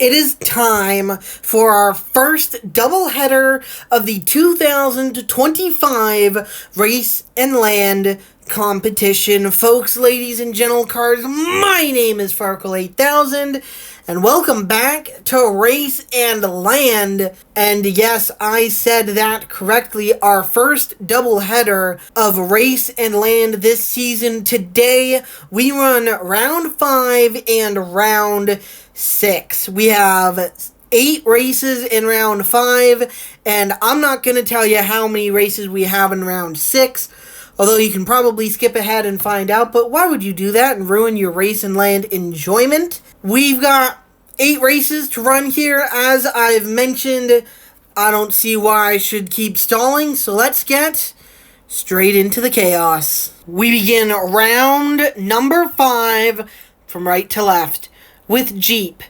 it is time for our first doubleheader of the 2025 Race and Land competition. Folks, ladies and gentle cars, my name is Farkle8000, and welcome back to Race and Land. And yes, I said that correctly, our first doubleheader of Race and Land this season. Today, we run round 5 and round 6. We have 8 races in round 5, and I'm not going to tell you how many races we have in round 6, although you can probably skip ahead and find out, but why would you do that and ruin your Race and Land enjoyment? We've got 8 races to run here. As I've mentioned, I don't see why I should keep stalling, so let's get straight into the chaos. We begin round number 5 from right to left with Jeep,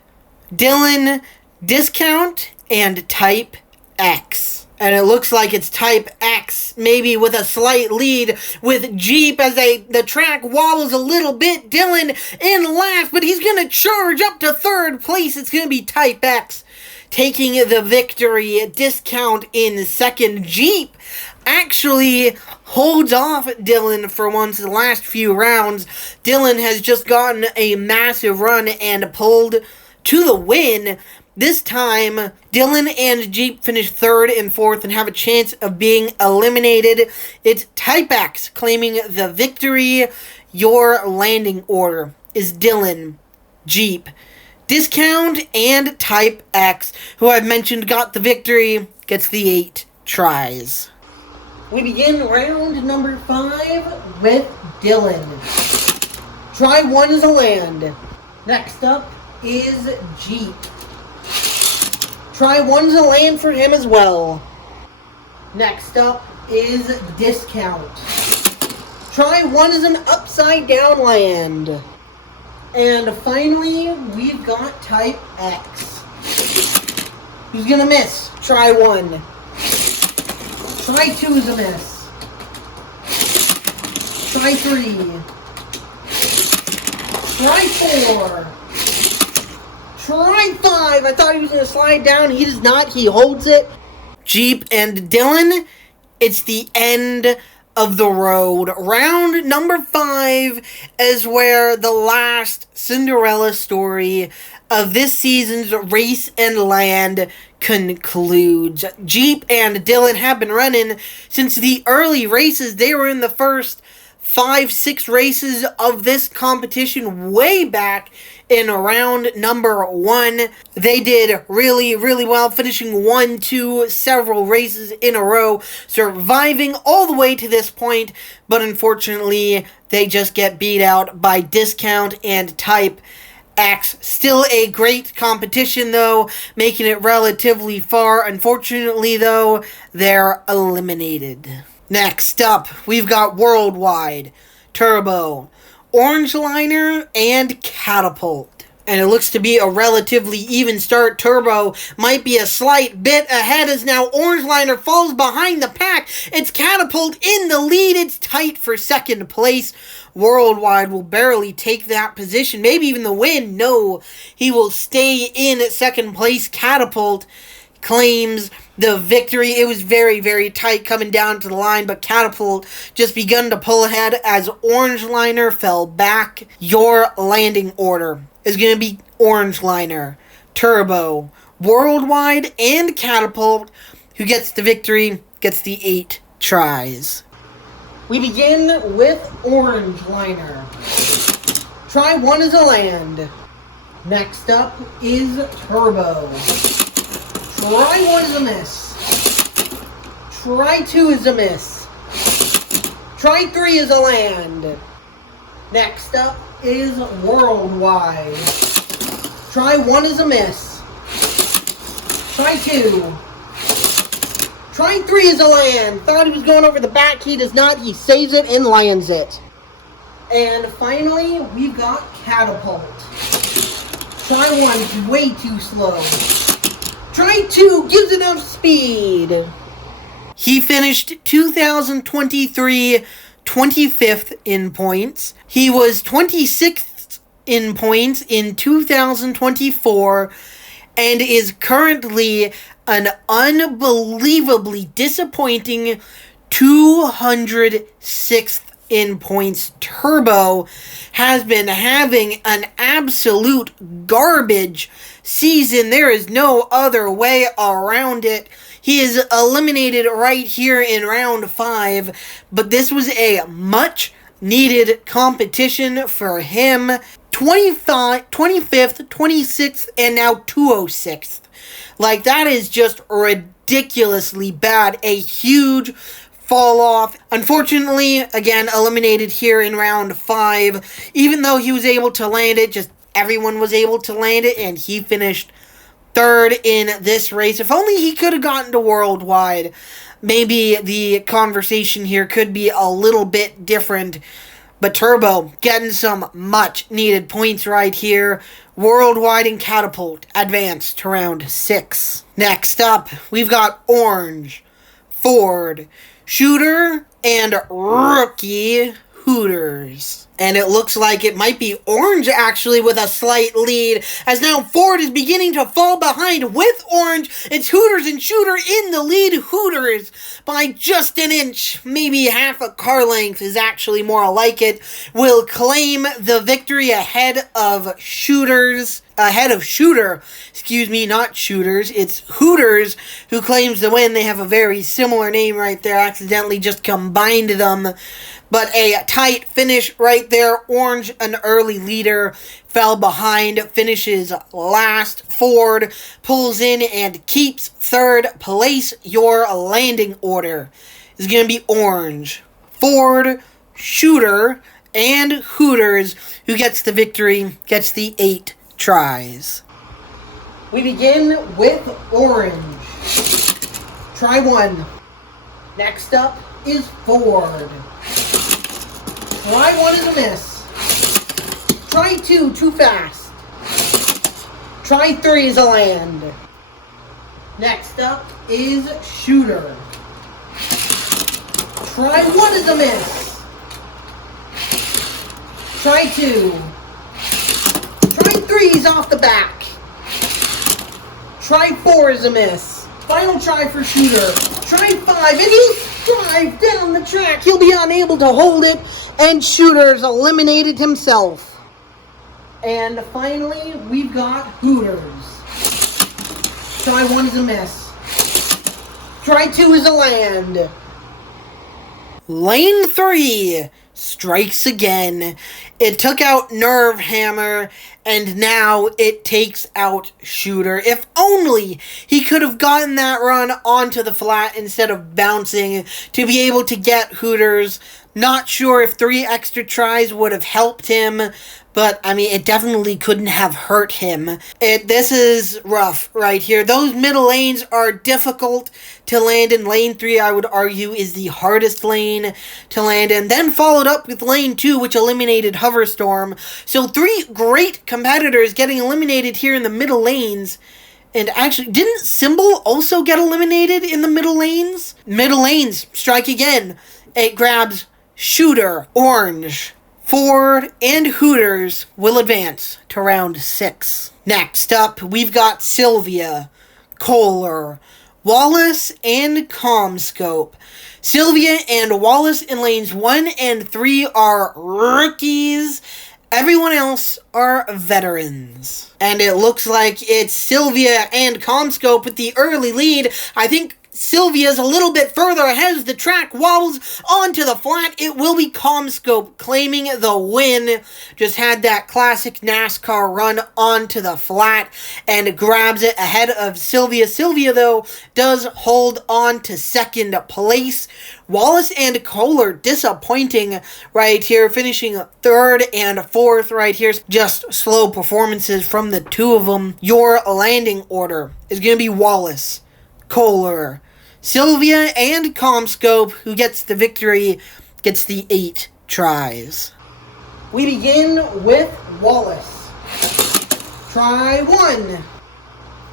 Dylan, Discount, and Type X. And it looks like it's Type X, maybe with a slight lead with Jeep as the track wobbles a little bit. Dylan in last, but he's going to charge up to third place. It's going to be Type X taking the victory. Discount in second. Jeep actually holds off Dylan for once the last few rounds. Dylan has just gotten a massive run and pulled to the win. This time, Dylan and Jeep finish third and fourth and have a chance of being eliminated. It's Type X claiming the victory. Your landing order is Dylan, Jeep, Discount, and Type X, who I've mentioned got the victory, gets the 8 tries. We begin round number 5 with Dylan. Try 1 is a land. Next up is Jeep. Try 1's a land for him as well. Next up is Discount. Try 1 is an upside down land. And finally, we've got Type X. Who's gonna miss? Try 1. Try 2 is a miss. Try 3. Try 4. Try 5. I thought he was going to slide down. He does not. He holds it. Jeep and Dylan, it's the end of the road. Round number 5 is where the last Cinderella story of this season's Race and Land concludes. Jeep and Dylan have been running since the early races. They were in the first 5-6 races of this competition way back in round number 1. They did really, really well, finishing 1-2 several races in a row, surviving all the way to this point, but unfortunately, they just get beat out by Discount and Type X. Still a great competition, though, making it relatively far. Unfortunately, though, they're eliminated. Next up, we've got Worldwide, Turbo, Orange Liner, and Catapult. And it looks to be a relatively even start. Turbo might be a slight bit ahead as now Orange Liner falls behind the pack. It's Catapult in the lead. It's tight for second place. Worldwide will barely take that position, maybe even the win. No, he will stay in second place. Catapult claims the victory. It was very, very tight coming down to the line, but Catapult just begun to pull ahead as Orange Liner fell back. Your landing order is going to be Orange Liner, Turbo, Worldwide, and Catapult. Who gets the victory gets the 8 tries. We begin with Orange Liner. Try 1 is a land. Next up is Turbo. Try 1 is a miss. Try 2 is a miss. Try 3 is a land. Next up is Worldwide. Try 1 is a miss. Try 2. Try 3 is a land. Thought he was going over the back. He does not. He saves it and lands it. And finally, we've got Catapult. Try 1 is way too slow. Try 2 gives enough speed. He finished 2023 25th in points. He was 26th in points in 2024 and is currently an unbelievably disappointing 206th in points. Turbo has been having an absolute garbage season. There is no other way around it. He is eliminated right here in round 5, but this was a much needed competition for him. 25th, 26th, and now 206th. Like, that is just ridiculously bad. A huge fall off. Unfortunately, again, eliminated here in round 5. Even though he was able to land it, just everyone was able to land it, and he finished 3rd in this race. If only he could have gotten to Worldwide, maybe the conversation here could be a little bit different. But Turbo getting some much needed points right here. Worldwide and Catapult advance to round 6. Next up, we've got Orange, Ford, Shooter, and Rookie Hooters. And it looks like it might be Orange actually with a slight lead, as now Ford is beginning to fall behind with Orange. It's Hooters and Shooter in the lead. Hooters by just an inch, maybe half a car length is actually more like it, will claim the victory ahead of Shooter, not Shooters. It's Hooters who claims the win. They have a very similar name right there. Accidentally just combined them. But a tight finish right there. Orange, an early leader, fell behind, finishes last. Ford pulls in and keeps 3rd place. Your landing order is going to be Orange, Ford, Shooter, and Hooters. Who gets the victory, gets the 8 tries. We begin with Orange. Try 1. Next up is Ford. Try 1 is a miss. Try 2, too fast. Try 3 is a land. Next up is Shooter. Try 1 is a miss. Try 2. Try 3 is off the back. Try 4 is a miss. Final try for Shooter. Try 5 and he'll drive down the track. He'll be unable to hold it. And Shooter's eliminated himself. And finally, we've got Hooters. Try 1 is a miss. Try 2 is a land. Lane 3 strikes again. It took out Nerve Hammer, and now it takes out Shooter. If only he could have gotten that run onto the flat instead of bouncing to be able to get Hooters. Not sure if 3 extra tries would have helped him, but, I mean, it definitely couldn't have hurt him. This is rough right here. Those middle lanes are difficult to land in. Lane 3, I would argue, is the hardest lane to land in. Then followed up with Lane 2, which eliminated Hoverstorm. So 3 great competitors getting eliminated here in the middle lanes. And actually, didn't Symbol also get eliminated in the middle lanes? Middle lanes strike again. It grabs Shooter, Orange, Ford, and Hooters will advance to round 6. Next up, we've got Sylvia, Kohler, Wallace, and Comscope. Sylvia and Wallace in lanes 1 and 3 are rookies. Everyone else are veterans. And it looks like it's Sylvia and Comscope with the early lead. I think Sylvia's a little bit further ahead as the track wobbles onto the flat. It will be Comscope claiming the win. Just had that classic NASCAR run onto the flat and grabs it ahead of Sylvia. Sylvia, though, does hold on to 2nd place. Wallace and Kohler disappointing right here, finishing 3rd and 4th right here. Just slow performances from the 2 of them. Your landing order is going to be Wallace, Kohler, Sylvia, and Comscope. Who gets the victory gets the 8 tries. We begin with Wallace. Try 1.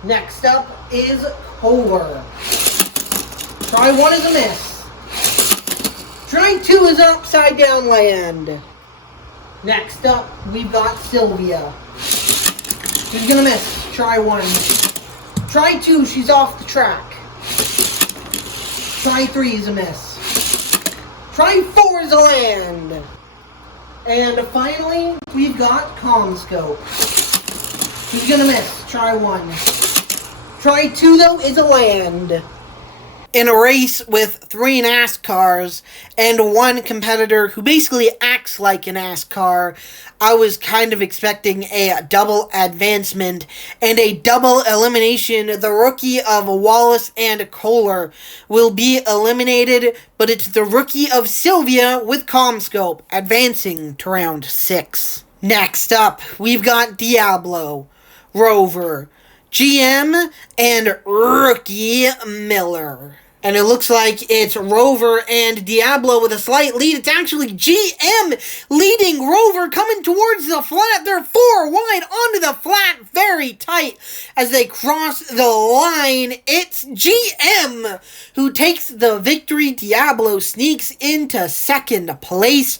Next up is Kohler. Try 1 is a miss. Try 2 is an upside down land. Next up, we've got Sylvia. She's gonna miss. Try 1. Try 2, she's off the track. Try 3 is a miss. Try 4 is a land. And finally, we've got CommScope. She's gonna miss. Try 1. Try 2, though, is a land. In a race with 3 NASCARs and 1 competitor who basically acts like a NASCAR, I was kind of expecting a double advancement and a double elimination. The rookie of Wallace and Kohler will be eliminated, but it's the rookie of Sylvia with CommScope advancing to round 6. Next up, we've got Diablo, Rover, GM, and Rookie Miller. And it looks like it's Rover and Diablo with a slight lead. It's actually GM leading Rover, coming towards the flat. They're 4 wide onto the flat, very tight as they cross the line. It's GM who takes the victory. Diablo sneaks into second place.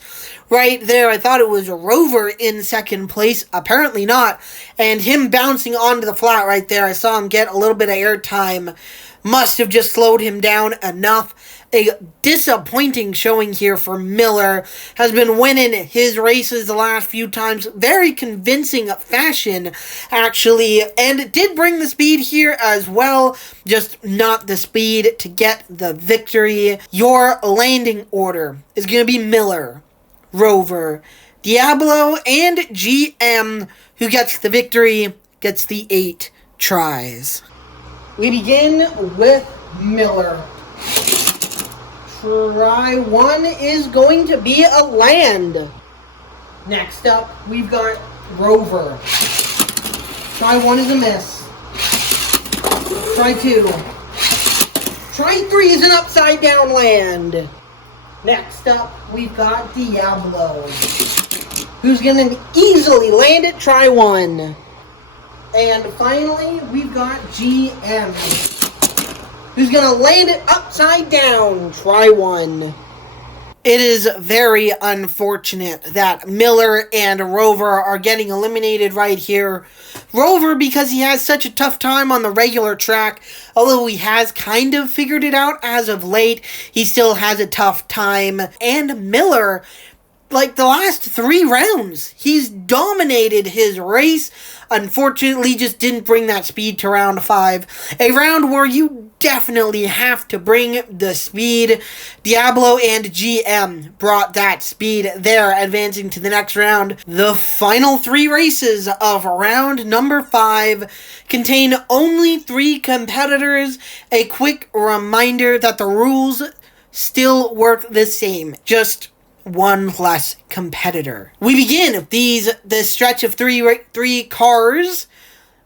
Right there, I thought it was Rover in second place. Apparently not. And him bouncing onto the flat right there, I saw him get a little bit of airtime. Must have just slowed him down enough. A disappointing showing here for Miller. Has been winning his races the last few times. Very convincing fashion, actually. And did bring the speed here as well. Just not the speed to get the victory. Your landing order is going to be Miller, Rover, Diablo, and GM. Who gets the victory, gets the 8 tries. We begin with Miller. Try 1 is going to be a land. Next up, we've got Rover. Try 1 is a miss. Try 2. Try 3 is an upside down land. Next up, we've got Diablo, who's going to easily land it. Try 1. And finally, we've got GM, who's going to land it upside down. Try 1. It is very unfortunate that Miller and Rover are getting eliminated right here. Rover because he has such a tough time on the regular track. Although he has kind of figured it out as of late, he still has a tough time. And Miller, like the last 3 rounds, he's dominated his race. Unfortunately, just didn't bring that speed to round 5. A round where you definitely have to bring the speed. Diablo and GM brought that speed there, advancing to the next round. The final 3 races of round number 5 contain only 3 competitors. A quick reminder that the rules still work the same. Just 1 less competitor. We begin this stretch of three cars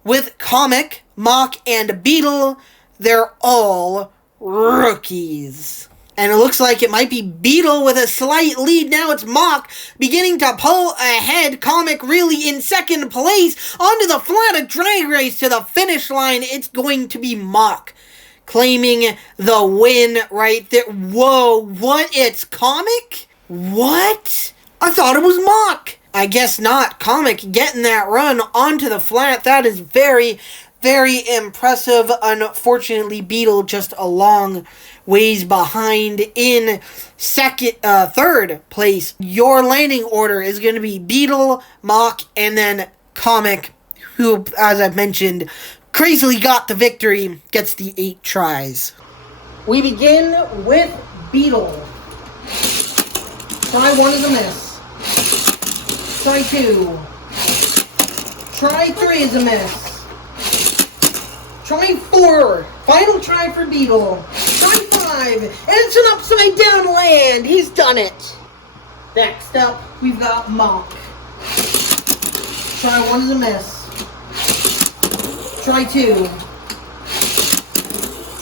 with Comic, Mach, and Beetle. They're all rookies. And it looks like it might be Beetle with a slight lead. Now it's Mach beginning to pull ahead. Comic really in second place. Onto the flat, a drag race to the finish line. It's going to be Mach claiming the win right there. Whoa, what? It's Comic? What? I thought it was Mach. I guess not. Comic getting that run onto the flat. That is very, very impressive. Unfortunately, Beetle just a long ways behind in third place. Your landing order is going to be Beetle, Mach, and then Comic, who, as I've mentioned, crazily got the victory, gets the 8 tries. We begin with Beetle. Try 1 is a miss. Try 2. Try 3 is a miss. Try 4. Final try for Beetle. Try 5. And it's an upside down land. He's done it. Next up, we've got Mach. Try 1 is a miss. Try 2.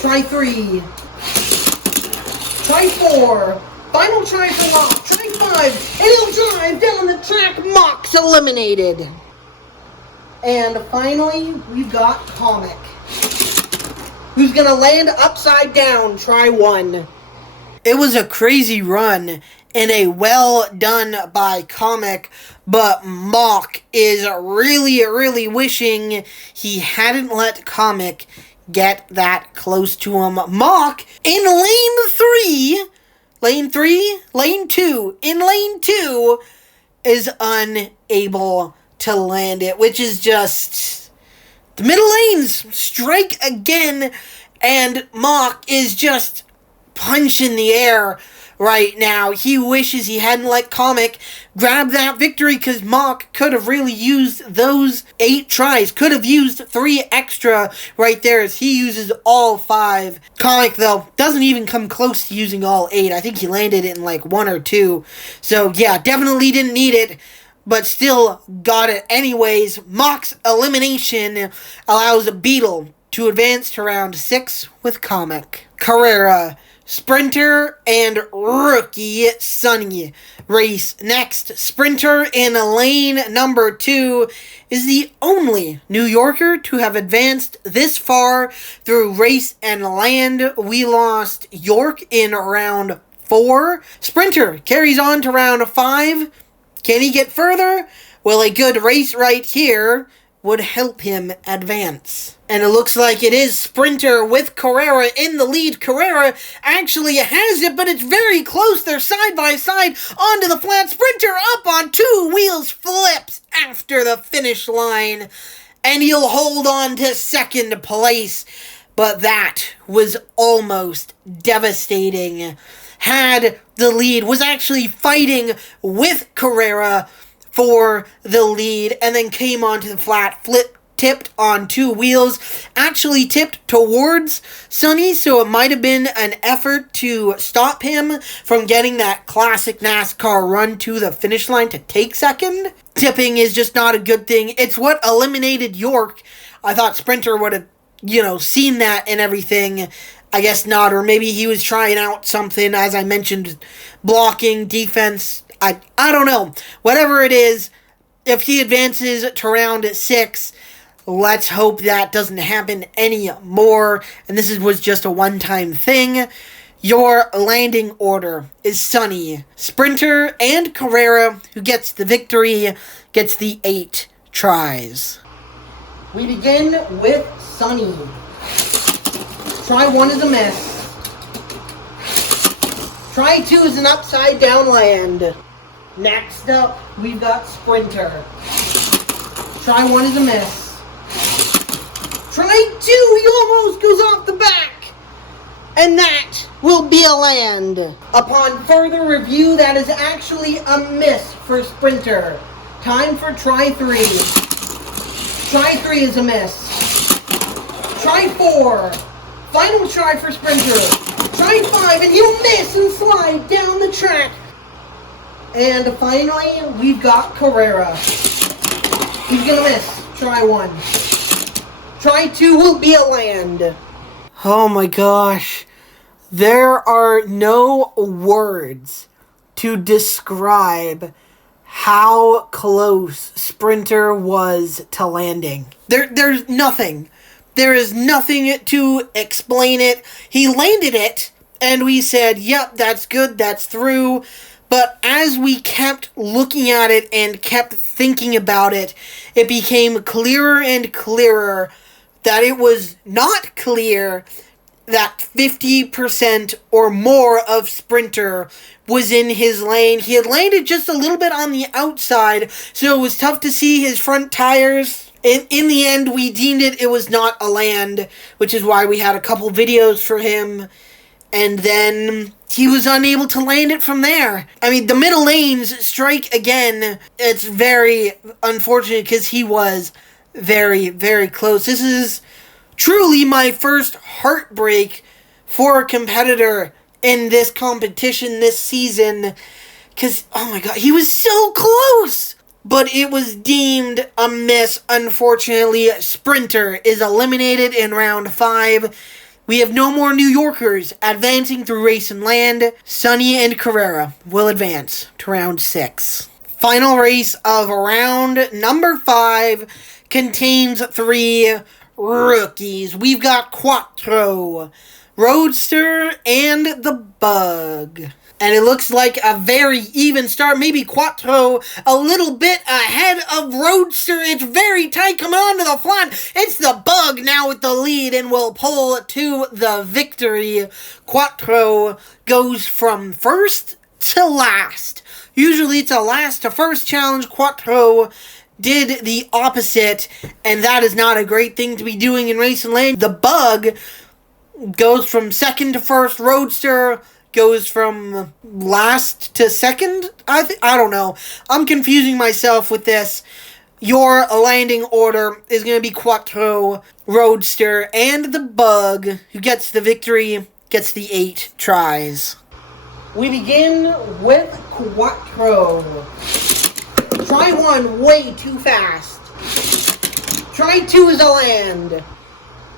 Try 3. Try 4. Final try for Mach. Try 5. And he'll drive down the track. Mach's eliminated. And finally, we've got Comic, who's going to land upside down. Try 1. It was a crazy run and a well done by Comic, but Mach is really, really wishing he hadn't let Comic get that close to him. Mach in lane 2, in lane 2 is unable to land it, which is just the middle lanes strike again, and Mach is just punching the air right now. He wishes he hadn't let Comic grab that victory, because Mach could have really used those 8 tries. Could have used 3 extra right there, as he uses all 5. Comic, though, doesn't even come close to using all 8. I think he landed it in like 1 or 2. So yeah, definitely didn't need it, but still got it anyways. Mach's elimination allows Beetle to advance to round 6 with Comic. Carrera, Sprinter, and rookie Sunny race next. Sprinter in lane number 2 is the only New Yorker to have advanced this far through race and land. We lost York in round 4. Sprinter carries on to round 5. Can he get further? Well, a good race right here would help him advance. And it looks like it is Sprinter with Carrera in the lead. Carrera actually has it, but it's very close. They're side by side onto the flat. Sprinter up on 2 wheels, flips after the finish line, and he'll hold on to second place. But that was almost devastating. Had the lead, was actually fighting with Carrera for the lead, and then came onto the flat, tipped on 2 wheels, actually tipped towards Sunny, so it might have been an effort to stop him from getting that classic NASCAR run to the finish line to take second. Tipping is just not a good thing. It's what eliminated York. I thought Sprinter would have, seen that and everything. I guess not, or maybe he was trying out something, as I mentioned, blocking, defense. I don't know. Whatever it is, if he advances to round 6, let's hope that doesn't happen anymore, and this was just a one-time thing. Your landing order is Sunny, Sprinter, and Carrera, who gets the victory, gets the 8 tries. We begin with Sunny. Try 1 is a miss. Try 2 is an upside down land. Next up, we've got Sprinter. Try 1 is a miss. Try 2, he almost goes off the back. And that will be a land. Upon further review, that is actually a miss for Sprinter. Time for try 3. Try 3 is a miss. Try 4. Final try for Sprinter. Try 5, and he'll miss and slide down the track. And finally, we've got Carrera. He's gonna miss. Try 1. Try 2 will be a land. Oh my gosh. There are no words to describe how close Sprinter was to landing. There's nothing. There is nothing to explain it. He landed it, and we said, yep, that's good, that's through. But as we kept looking at it and kept thinking about it, it became clearer and clearer that it was not clear that 50% or more of Sprinter was in his lane. He had landed just a little bit on the outside, so it was tough to see his front tires. In the end, we deemed it was not a land, which is why we had a couple videos for him. And then he was unable to land it from there. I mean, the middle lanes strike again. It's very unfortunate because he was very, very close. This is truly my first heartbreak for a competitor in this competition this season. Because, oh my god, he was so close! But it was deemed a miss, unfortunately. Sprinter is eliminated in round 5. We have no more New Yorkers advancing through race and land. Sunny and Carrera will advance to round 6. Final race of round number 5 contains 3 rookies. We've got Quattro, Roadster, and the Bug. And it looks like a very even start. Maybe Quattro a little bit ahead of Roadster. It's very tight coming onto the front. It's the Bug now with the lead and will pull to the victory. Quattro goes from first to last. Usually it's a last to first challenge. Quattro did the opposite, and that is not a great thing to be doing in Racing Lane. The Bug goes from second to first. Roadster goes from last to second. I don't know. I'm confusing myself with this. Your landing order is going to be Quattro, Roadster, and the Bug. Who gets the victory gets the 8 tries. We begin with Quattro. Try 1 way too fast. Try 2 is a land.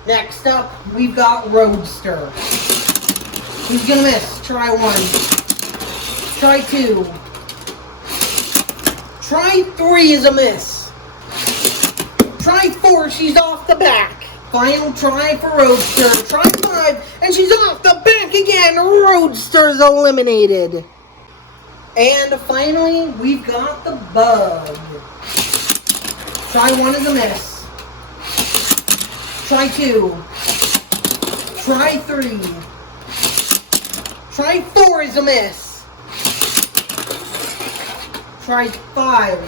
Next up, we've got Roadster. He's gonna miss. Try 1. Try 2. Try 3 is a miss. Try 4, she's off the back. Final try for Roadster. Try 5, and she's off the back again. Roadster's eliminated. And finally, we've got the Bug. Try 1 is a miss. Try 2. Try 3. Try 4 is a miss. Try 5.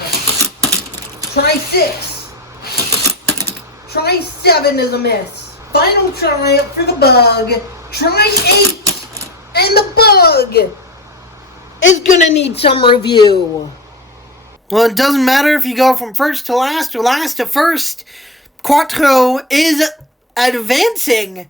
Try 6. Try 7 is a miss. Final try for the Bug. Try 8. And the Bug is gonna need some review. Well, it doesn't matter if you go from first to last or last to first. Quattro is advancing.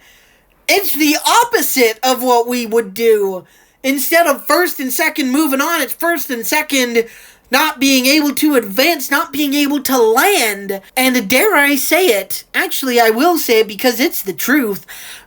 It's the opposite of what we would do. Instead of first and second moving on, it's first and second not being able to advance, not being able to land. And dare I say it, actually I will say it because it's the truth.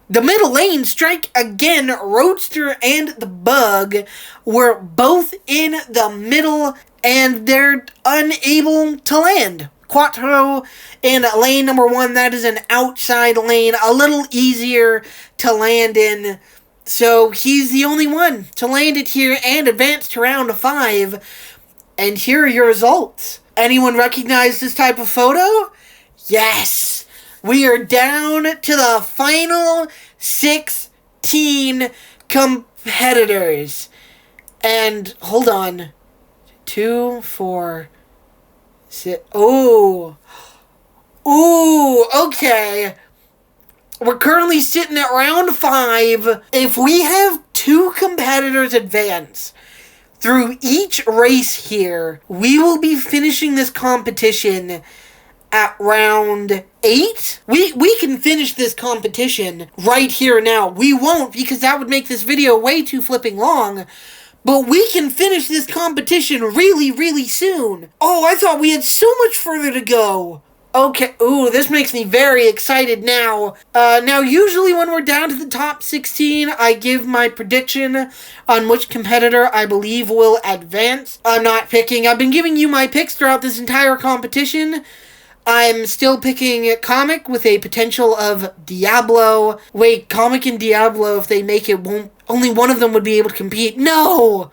The middle lane strike again. Roadster and the Bug were both in the middle and they're unable to land. Quattro in lane number 1, that is an outside lane, a little easier to land in. So he's the only one to land it here and advance to round 5. And here are your results. Anyone recognize this type of photo? Yes! We are down to the final 16 competitors. And hold on. 2, 4, 6. Oh. Ooh, okay. We're currently sitting at round 5. If we have 2 competitors advance through each race here, we will be finishing this competition at round 8. We can finish this competition right here now. We won't, because that would make this video way too flipping long. But we can finish this competition really, really soon. Oh, I thought we had so much further to go. Okay, ooh, this makes me very excited now. Now, usually when we're down to the top 16, I give my prediction on which competitor I believe will advance. I'm not picking. I've been giving you my picks throughout this entire competition. I'm still picking Comic with a potential of Diablo. Wait, Comic and Diablo, if they make it, won't... Only one of them would be able to compete. No!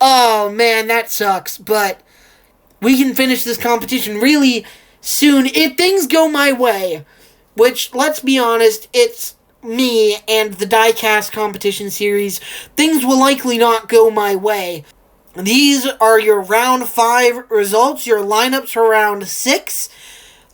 Oh, man, that sucks. But we can finish this competition really soon if things go my way. Which, let's be honest, it's me and the Diecast competition series. Things will likely not go my way. These are your round 5 results, your lineups for round 6.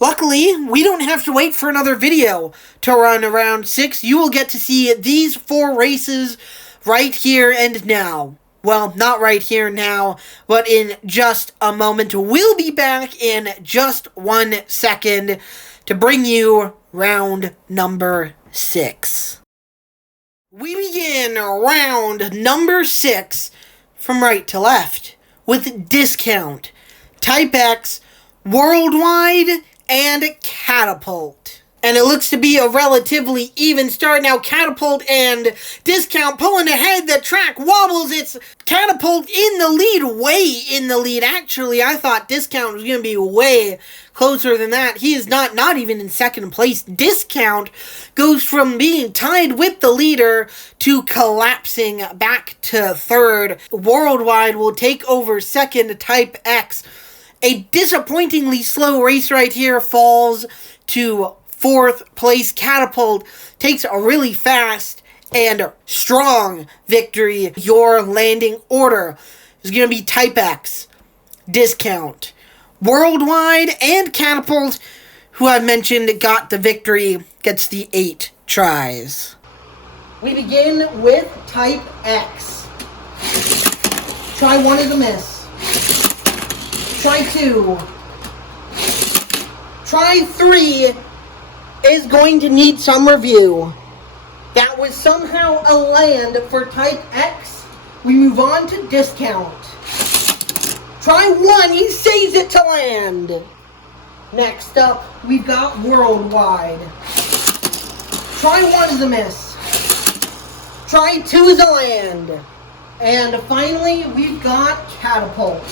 Luckily, we don't have to wait for another video to run around 6. You will get to see these 4 races right here and now. Well, not right here now, but in just a moment. We'll be back in just 1 second to bring you round number 6. We begin round number 6 from right to left with Discount, Type X, Worldwide, and Catapult. And it looks to be a relatively even start. Now Catapult and Discount pulling ahead. The track wobbles. It's Catapult in the lead. Way in the lead. Actually, I thought Discount was going to be way closer than that. He is not even in second place. Discount goes from being tied with the leader to collapsing back to third. Worldwide will take over second. Type X. A disappointingly slow race right here falls to fourth place. Catapult takes a really fast and strong victory. Your landing order is going to be Type X, Discount, Worldwide, and Catapult, who I mentioned got the victory, gets the 8 tries. We begin with Type X. Try 1 is a miss. Try 2. Try 3 is going to need some review. That was somehow a land for Type X. We move on to Discount. Try 1, he saves it to land. Next up, we've got Worldwide. Try 1 is a miss. Try 2 is a land. And finally, we've got Catapult,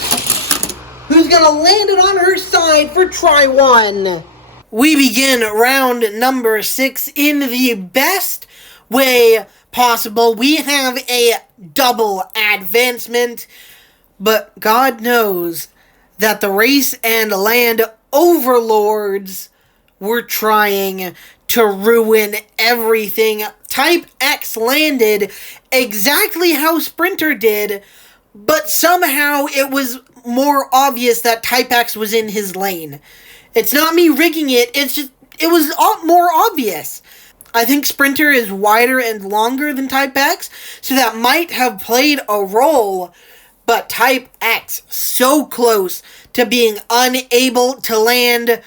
who's gonna land it on her side for try 1. We begin round number 6 in the best way possible. We have a double advancement, but God knows that the race and land overlords were trying to ruin everything. Type X landed exactly how Sprinter did, but somehow it was more obvious that Type X was in his lane. It's not me rigging it, it's just, it was more obvious. I think Sprinter is wider and longer than Type X, so that might have played a role, but Type X so close to being unable to land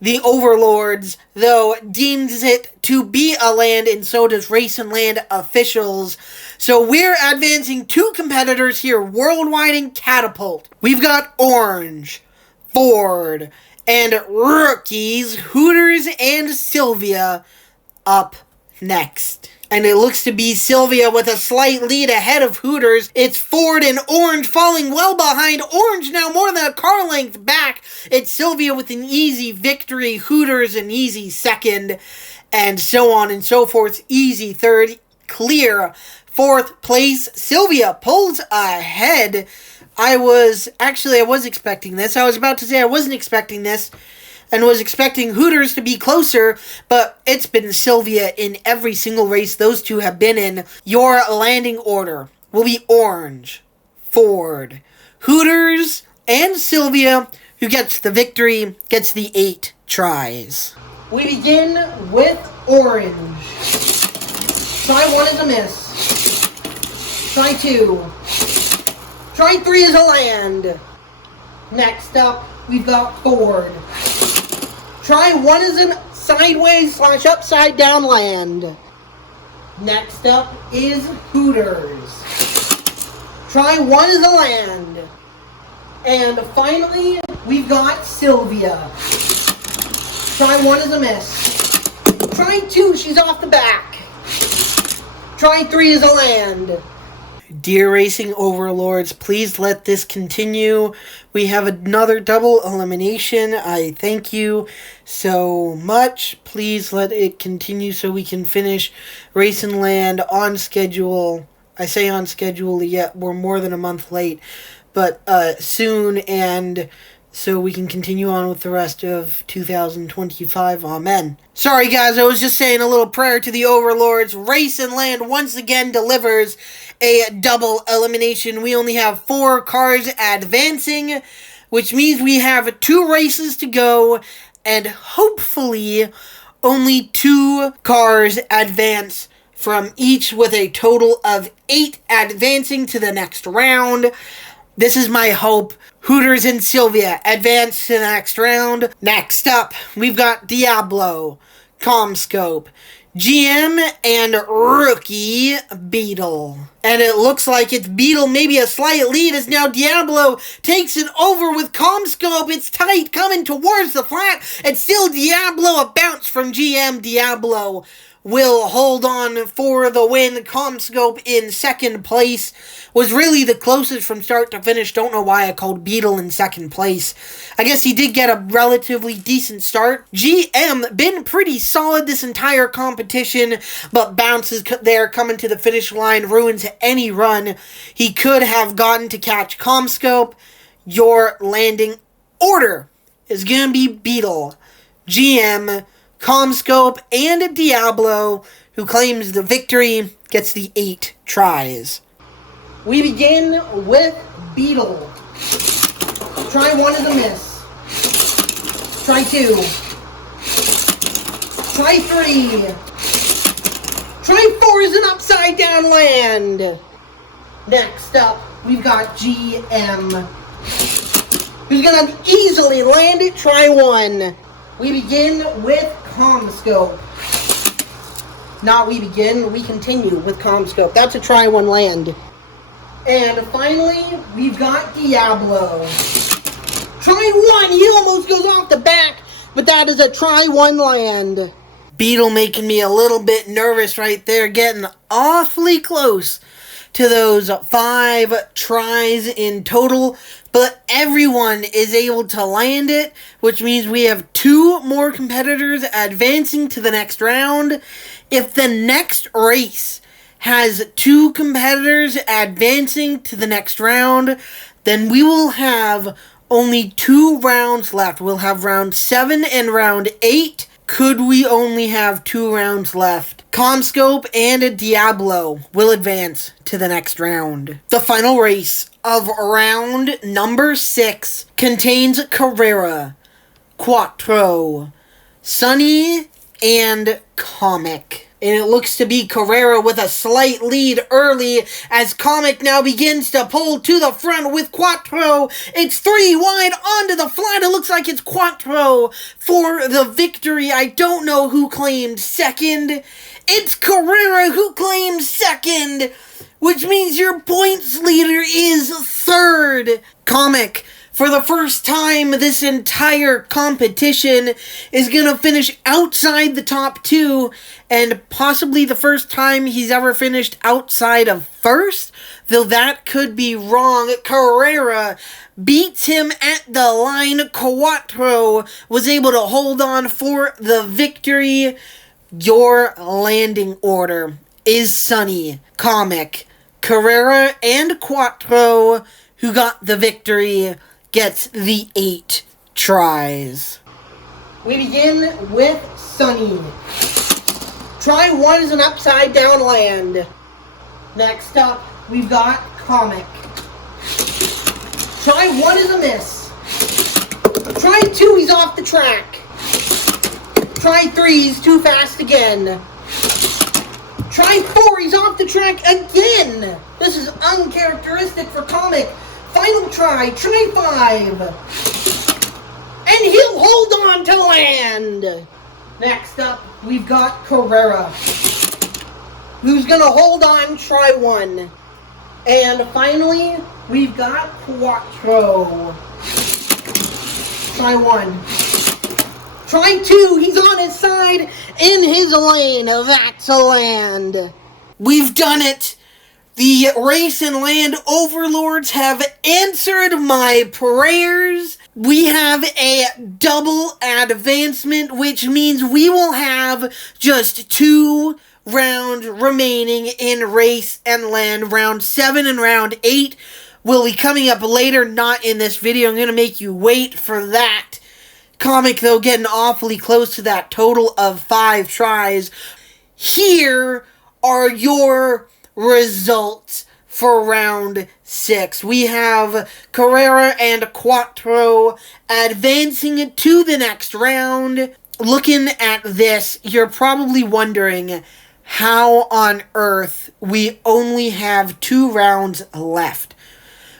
the Overlords, though deems it to be a land, and so does Race and Land officials. So we're advancing 2 competitors here, Worldwide and Catapult. We've got Orange, Ford, and rookies Hooters and Sylvia up next. And it looks to be Sylvia with a slight lead ahead of Hooters. It's Ford and Orange falling well behind. Orange now more than a car length back. It's Sylvia with an easy victory. Hooters an easy second. And so on and so forth. Easy third. Clear fourth place. Sylvia pulls ahead. I was expecting this. I was about to say I wasn't expecting this and was expecting Hooters to be closer, but it's been Sylvia in every single race those two have been in. Your landing order will be Orange, Ford, Hooters, and Sylvia, who gets the victory, gets the 8 tries. We begin with Orange. Try 1 is a miss. Try 2. Try 3 is a land. Next up, we've got Ford. Try 1 is a sideways / upside down land. Next up is Hooters. Try 1 is a land. And finally, we've got Sylvia. Try 1 is a miss. Try 2, she's off the back. Try 3 is a land. Dear Racing Overlords, please let this continue. We have another double elimination. I thank you so much. Please let it continue so we can finish Race and Land on schedule. I say on schedule, yet we're more than a month late, but soon, and so we can continue on with the rest of 2025. Amen. Sorry guys, I was just saying a little prayer to the Overlords. Race and Land once again delivers a double elimination. We only have 4 cars advancing, which means we have 2 races to go, and hopefully only 2 cars advance from each, with a total of 8 advancing to the next round. This is my hope. Hooters and Sylvia advance to the next round. Next up, we've got Diablo, Comscope, GM and rookie Beetle. And it looks like it's Beetle, maybe a slight lead, as now Diablo takes it over with CommScope. It's tight, coming towards the flat, and still Diablo, a bounce from GM. Diablo will hold on for the win. CommScope in second place. Was really the closest from start to finish. Don't know why I called Beetle in second place. I guess he did get a relatively decent start. GM been pretty solid this entire competition, but bounces there coming to the finish line, ruins any run he could have gotten to catch CommScope. Your landing order is going to be Beetle, GM, CommScope, and Diablo, who claims the victory, gets the 8 tries. We begin with Beetle. Try 1 is a miss. Try 2. Try 3. Try 4 is an upside down land. Next up, we've got GM, who's going to easily land it. Try 1. We begin with CommScope. We continue with CommScope. That's a try 1 land. And finally, we've got Diablo. Try 1, he almost goes off the back, but that is a try 1 land. Beetle making me a little bit nervous right there, getting awfully close to those 5 tries in total, but everyone is able to land it, which means we have 2 more competitors advancing to the next round. If the next race has 2 competitors advancing to the next round, then we will have only 2 rounds left. We'll have round 7 and round 8. Could we only have 2 rounds left? CommScope and Diablo will advance to the next round. The final race of round number 6 contains Carrera, Quattro, Sunny, and Comic. And it looks to be Carrera with a slight lead early as Comic now begins to pull to the front with Quattro. It's 3 wide onto the flat. It looks like it's Quattro for the victory. I don't know who claimed second. It's Carrera who claims second, which means your points leader is third. Comic, for the first time this entire competition, is going to finish outside the top 2, and possibly the first time he's ever finished outside of first, though that could be wrong. Carrera beats him at the line. Quattro was able to hold on for the victory. Your landing order is Sunny, Comic, Carrera, and Quattro, who got the victory, gets the 8 tries. We begin with Sunny. Try 1 is an upside down land. Next up, we've got Comic. Try 1 is a miss. Try 2, he's off the track. Try 3, he's too fast again. Try 4, he's off the track again. This is uncharacteristic for Comic. Final try, try 5. And he'll hold on to land. Next up, we've got Carrera, who's going to hold on, try 1. And finally, we've got Quattro. Try 1. Try 2, he's on his side, in his lane, that's a land. We've done it. The race and land overlords have answered my prayers. We have a double advancement, which means we will have just 2 rounds remaining in race and land. Round 7 and round 8 will be coming up later, not in this video. I'm going to make you wait for that. Comic, though, getting awfully close to that total of 5 tries. Here are your results for round 6. We have Carrera and Quattro advancing to the next round. Looking at this, you're probably wondering how on earth we only have 2 rounds left.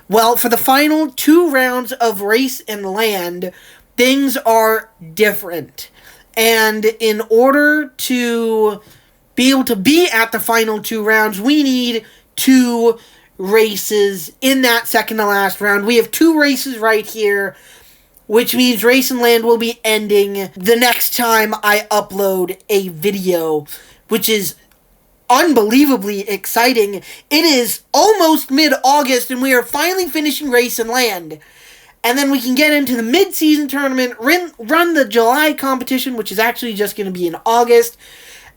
Well, for the final 2 rounds of race and land, things are different. And in order to be able to be at the final 2 rounds, we need 2 races in that second to last round. We have 2 races right here, which means Race and Land will be ending the next time I upload a video, which is unbelievably exciting. It is almost mid-August, and we are finally finishing Race and Land. And then we can get into the mid-season tournament, run the July competition, which is actually just going to be in August.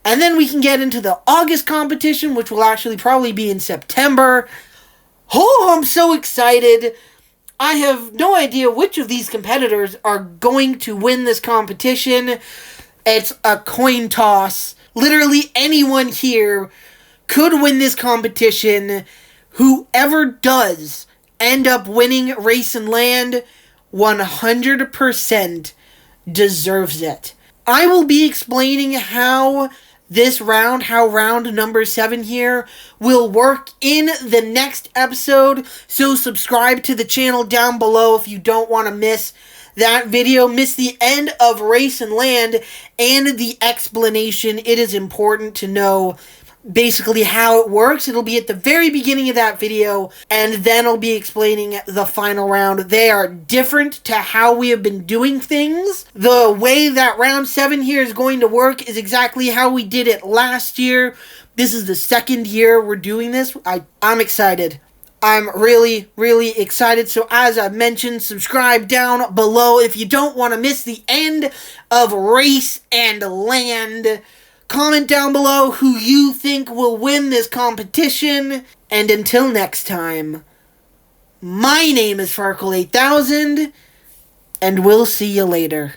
And then we can get into the August competition, which will actually probably be in September. Oh, I'm so excited. I have no idea which of these competitors are going to win this competition. It's a coin toss. Literally anyone here could win this competition. Whoever does end up winning Race and Land 100% deserves it. I will be explaining how round number 7 here will work in the next episode. So subscribe to the channel down below if you don't want to miss that video, miss the end of Race and Land and the explanation. It is important to know basically how it works. It'll be at the very beginning of that video, and then I'll be explaining the final round. They are different to how we have been doing things. The way that round 7 here is going to work is exactly how we did it last year. This is the second year we're doing this. I'm excited. I'm really, really excited. So as I mentioned, subscribe down below if you don't want to miss the end of Race and Land. Comment down below who you think will win this competition. And until next time, my name is Farkle8000, and we'll see you later.